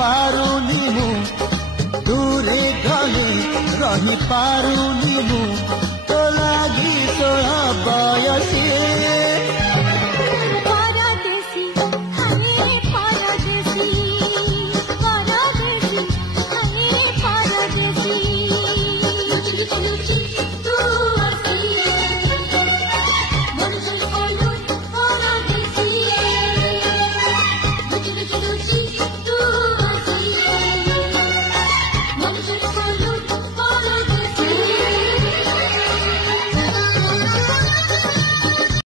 पारुनी मु दूरे घले रही पारुनी मु तो लागी 16 बयसी